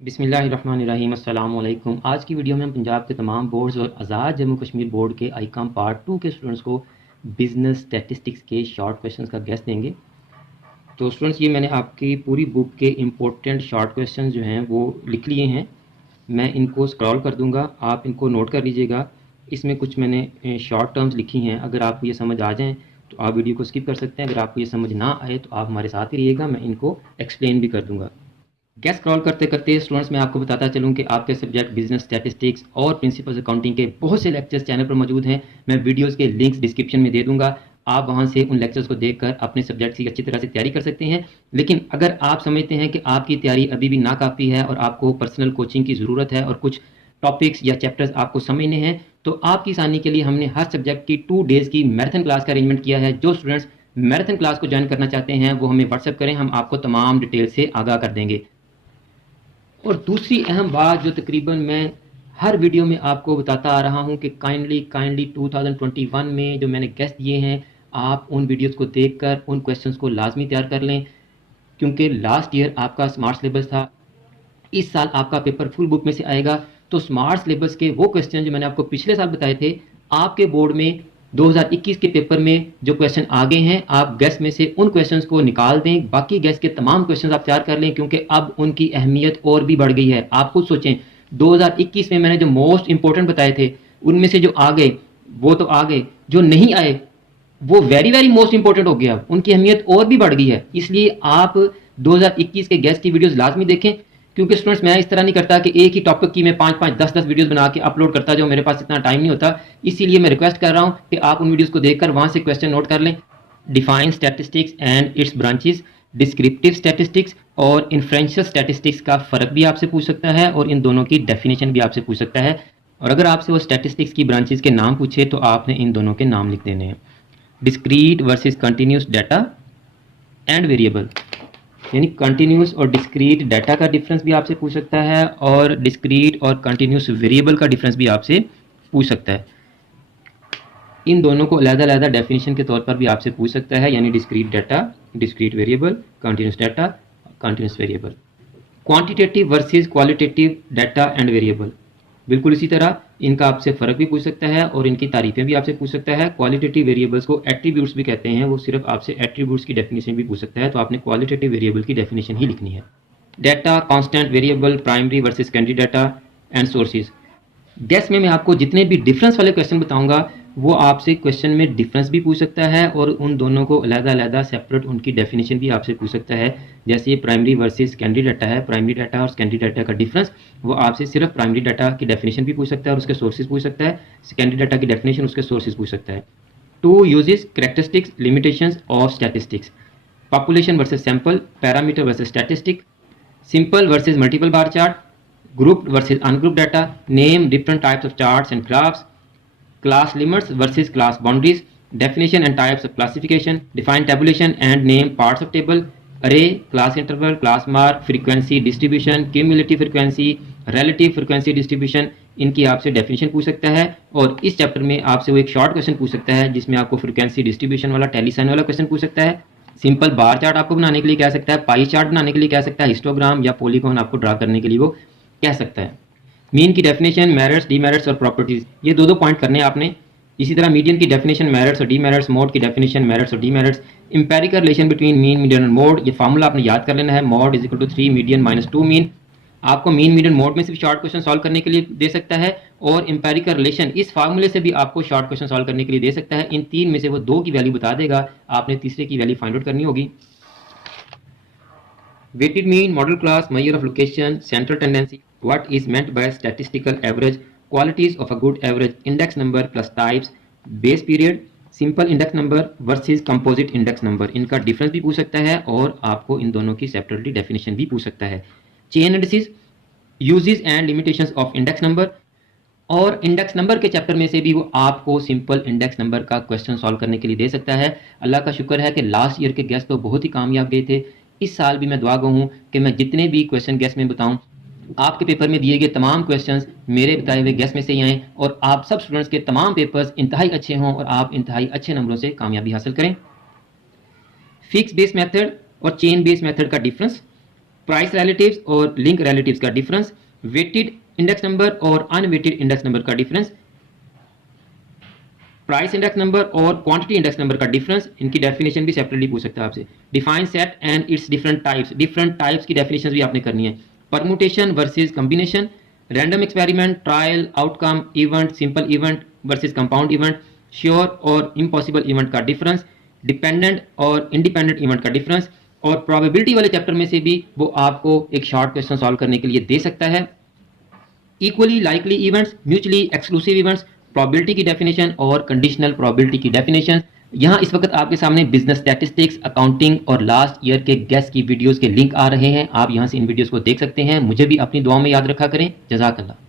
बिस्मिल्लाहिर्रहमानिर्रहीम अस्सलाम वालेकुम। आज की वीडियो में हम पंजाब के तमाम बोर्ड्स और आज़ाद जम्मू कश्मीर बोर्ड के आईकॉम पार्ट 2 के स्टूडेंट्स को बिजनेस स्टैटिस्टिक्स के शॉर्ट क्वेश्चंस का गेस देंगे। तो स्टूडेंट्स, ये मैंने आपकी पूरी बुक के इम्पोर्टेंट शॉर्ट क्वेश्चंस जो हैं वो लिख लिए हैं। मैं इनको स्क्रॉल कर दूंगा, आप इनको नोट कर लीजिएगा। इसमें कुछ मैंने शॉर्ट टर्म्स लिखी हैं, अगर आपको ये समझ आ जाएँ तो आप वीडियो को स्किप कर सकते हैं। अगर आपको ये समझ ना आए तो आप हमारे साथ ही रहिएगा, मैं इनको एक्सप्लेन भी कर दूंगा। गैस स्क्रॉल करते करते स्टूडेंट्स, मैं आपको बताता चलूं कि आपके सब्जेक्ट बिजनेस स्टैटिस्टिक्स और प्रिंसिपल्स अकाउंटिंग के बहुत से लेक्चर्स चैनल पर मौजूद हैं। मैं वीडियोस के लिंक्स डिस्क्रिप्शन में दे दूंगा, आप वहां से उन लेक्चर्स को देखकर अपने सब्जेक्ट की अच्छी तरह से तैयारी कर सकते हैं। लेकिन अगर आप समझते हैं कि आपकी तैयारी अभी भी नाकाफ़ी है और आपको पर्सनल कोचिंग की ज़रूरत है और कुछ टॉपिक्स या चैप्टर्स आपको समझने हैं, तो आपकी आसानी के लिए हमने हर सब्जेक्ट की 2 डेज़ की मैराथन क्लास का अरेंजमेंट किया है। जो स्टूडेंट्स मैराथन क्लास को ज्वाइन करना चाहते हैं वो हमें व्हाट्सअप करें, हम आपको तमाम डिटेल से आगाह कर देंगे। और दूसरी अहम बात जो तकरीबन मैं हर वीडियो में आपको बताता आ रहा हूं कि काइंडली 2021 में जो मैंने गेस्ट दिए हैं, आप उन वीडियोस को देखकर उन क्वेश्चंस को लाजमी तैयार कर लें, क्योंकि लास्ट ईयर आपका स्मार्ट सिलेबस था, इस साल आपका पेपर फुल बुक में से आएगा। तो स्मार्ट सिलेबस के वो क्वेश्चन जो मैंने आपको पिछले साल बताए थे, आपके बोर्ड में 2021 के पेपर में जो क्वेश्चन आ गए हैं, आप गैस में से उन क्वेश्चंस को निकाल दें, बाकी गैस के तमाम क्वेश्चंस आप तैयार कर लें, क्योंकि अब उनकी अहमियत और भी बढ़ गई है। आप खुद सोचें, 2021 में मैंने जो मोस्ट इंपॉर्टेंट बताए थे, उनमें से जो आ गए वो तो आ गए, जो नहीं आए वो वेरी वेरी मोस्ट इंपॉर्टेंट हो गया, उनकी अहमियत और भी बढ़ गई है। इसलिए आप 2021 के गैस की वीडियोस लाजमी देखें, क्योंकि स्टूडेंट्स मैं इस तरह नहीं करता कि एक ही टॉपिक की मैं 5-5 10-10 वीडियोस बना के अपलोड करता जाऊँ, मेरे पास इतना टाइम नहीं होता। इसीलिए मैं रिक्वेस्ट कर रहा हूँ कि आप उन वीडियोस को देखकर वहाँ से क्वेश्चन नोट कर लें। Define statistics and it's branches, descriptive statistics और इन्फ्रेंशियल स्टैटिस्टिक्स का फ़र्क भी आपसे पूछ सकता है और इन दोनों की डेफिनेशन भी आपसे पूछ सकता है। और अगर आपसे वो स्टैटिस्टिक्स की ब्रांचेस के नाम पूछे तो आपने इन दोनों के नाम लिख देने हैं। Discrete versus continuous data and variable, यानी कंटिन्यूस और डिस्क्रीट डाटा का डिफरेंस भी आपसे पूछ सकता है और डिस्क्रीट और कंटिन्यूस वेरिएबल का डिफरेंस भी आपसे पूछ सकता है। इन दोनों को अलग-अलग डेफिनेशन के तौर पर भी आपसे पूछ सकता है, यानी discrete data, discrete variable, continuous data, continuous variable. Quantitative versus qualitative data and variable, बिल्कुल इसी तरह इनका आपसे फ़र्क भी पूछ सकता है और इनकी तारीफें भी आपसे पूछ सकता है। क्वालिटेटिव वेरिएबल्स को एट्रीब्यूट्स भी कहते हैं, वो सिर्फ आपसे एट्रीब्यूट्स की डेफिनेशन भी पूछ सकता है, तो आपने क्वालिटेटिव वेरिएबल की डेफिनेशन ही लिखनी है। Data, constant variable, primary versus secondary data and sources. Gas में मैं आपको जितने भी डिफरेंस वाले क्वेश्चन बताऊंगा वो आपसे क्वेश्चन में डिफरेंस भी पूछ सकता है और उन दोनों को अलग-अलग सेपरेट उनकी डेफिनेशन भी आपसे पूछ सकता है। जैसे ये प्राइमरी वर्सेस सेकेंडरी डाटा है, प्राइमरी डाटा और सेकेंडरी डाटा का डिफरेंस, वो आपसे सिर्फ प्राइमरी डाटा की डेफिनेशन भी पूछ सकता है और उसके सोर्सेज पूछ सकता है। सेकेंडरी डाटा की डेफिनेशन, उसके सोर्सेज पूछ सकता है। To uses, characteristics, limitations of statistics, population versus sample, parameter versus statistic, simple versus multiple bar chart, grouped versus ungrouped data, name different types of charts and graphs, class limits versus class boundaries, definition and types of classification, define tabulation and name parts of table, array, class interval, class mark, frequency distribution, cumulative frequency, relative frequency distribution, इनकी आपसे definition पूछ सकता है। और इस chapter में आपसे वो एक शॉर्ट क्वेश्चन पूछ सकता है जिसमें आपको फ्रीक्वेंसी डिस्ट्रीब्यूशन वाला टेलीसाइन वाला क्वेश्चन पूछ सकता है। सिंपल बार चार्ट आपको बनाने के लिए कह सकता है, पाई चार्ट बनाने के लिए कह सकता है, हिस्टोग्राम या पॉलीगॉन आपको ड्रा करने के लिए वो कह सकता है। मीन की डेफिनेशन, मेरिट्स, डीमेरिट्स और प्रॉपर्टीज, ये दो पॉइंट करने हैं आपने। इसी तरह मीडियन की डेफिनेशन, मेरिट्स और डीमेरिट्स, मोड की डेफिनेशन, मेरिट्स और demerits, empirical relation between mean, median और मोड, ये फार्मूला आपने याद कर लेना है। Mode is equal to 3 median minus 2 mean. आपको मीन, मीडियन, मोड में से भी शॉर्ट क्वेश्चन सॉल्व करने के लिए दे सकता है और इंपेरिकल रिलेशन इस फार्मूले से भी आपको शॉर्ट क्वेश्चन सॉल्व करने के लिए दे सकता है। इन तीन में से वो 2 की वैल्यू बता देगा, आपने तीसरे की वैल्यू फाइंड आउट करनी होगी। Weighted mean, model class, measure of location, central tendency, what is meant by statistical average, qualities of a good average, index number plus types, base period, simple index number versus composite index number, इनका difference भी पूछ सकता है और आपको इन दोनों की separately definition भी पूछ सकता है। Chain analysis, uses and limitations of index number, और इंडेक्स नंबर के चैप्टर में से भी वो आपको सिंपल इंडेक्स नंबर का क्वेश्चन सॉल्व करने के लिए दे सकता है। अल्लाह का शुक्र है कि लास्ट ईयर के गेस्ट तो बहुत ही कामयाब गए थे। इस साल भी मैं दुआ गो हूँ कि मैं जितने भी क्वेश्चन गेस्ट में बताऊँ, आपके पेपर में दिए गए तमाम क्वेश्चंस मेरे बताए हुए गेस्ट में से ही आएँ और आप सब स्टूडेंट्स के तमाम पेपर्स इंतहाई अच्छे हों और आप इंतहाई अच्छे नंबरों से कामयाबी हासिल करें। फिक्स बेस मेथड और चेन बेस मेथड का डिफरेंस, प्राइस रिलेटिव्स और लिंक रिलेटिव्स का डिफरेंस, वेटेड इंडेक्स नंबर और अनवेटेड इंडेक्स नंबर का डिफरेंस, प्राइस इंडेक्स नंबर और क्वांटिटी इंडेक्स नंबर का डिफरेंस, इनकी डेफिनेशन भी सेपरेटली पूछ सकता है आपसे। Define set and it's different types की डेफिनेशन भी आपने करनी है। Permutation versus combination, random experiment, trial, outcome, event, simple event versus compound event, sure और इम्पॉसिबल इवेंट का डिफरेंस, डिपेंडेंट और इंडिपेंडेंट इवेंट का डिफरेंस, और प्रोबेबिलिटी वाले चैप्टर में से भी वो आपको एक शॉर्ट क्वेश्चन सॉल्व करने के लिए दे सकता है। Equally likely events, mutually exclusive events, probability की डेफिनेशन और कंडीशनल प्रोबेबिलिटी की डेफिनेशन। यहाँ इस वक्त आपके सामने बिजनेस स्टैटिस्टिक्स, अकाउंटिंग और लास्ट ईयर के गेस्ट की वीडियोस के लिंक आ रहे हैं। आप यहाँ से इन वीडियोस को देख सकते हैं। मुझे भी अपनी दुआओं में याद रखा करें। जज़ाकल्लाह।